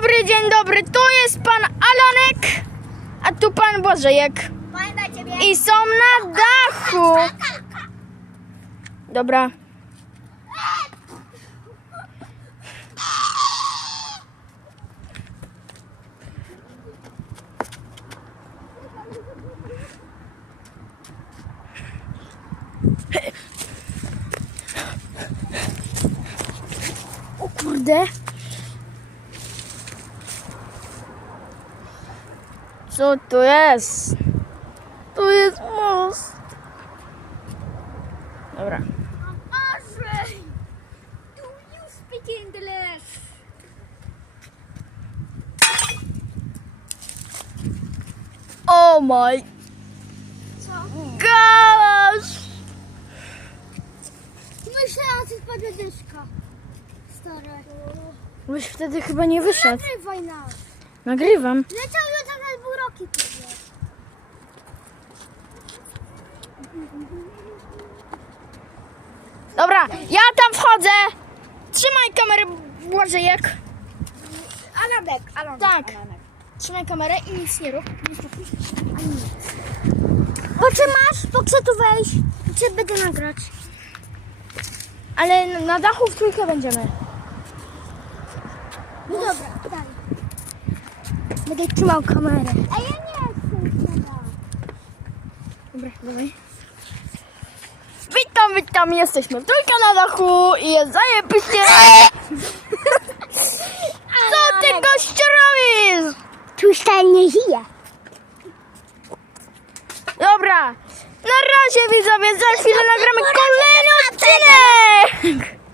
dobry, dzień dobry. Tu jest pan Alonek, a tu pan Bożejek. I są na dachu. Dobra. O kurde. Co to jest? Tu jest most. Dobra. Andrzej! Do you speak English? Oh my Co? gosh! Myślałam, że spadła dyszka. Stare. Byś wtedy chyba nie wyszedł. Nagrywaj nas. Nagrywam. Leciał Dobra, ja tam wchodzę. Trzymaj kamerę, Błażejek. Alanek, Alanek. Tak. Trzymaj kamerę i nic nie rób. Bo czy masz? Bo chcę tu wejść. Czy będę nagrać? Ale na- dachu w trójkę będziemy. No dobra, daj. Będę trzymał kamerę. A ja nie chcę. Dobra, dawaj. Witam, witam, jesteśmy w trójkę na dachu i jest zajebiście. Co ty gościu robisz? Tu nie żyje. Dobra, na razie widzowie, za chwilę nagramy.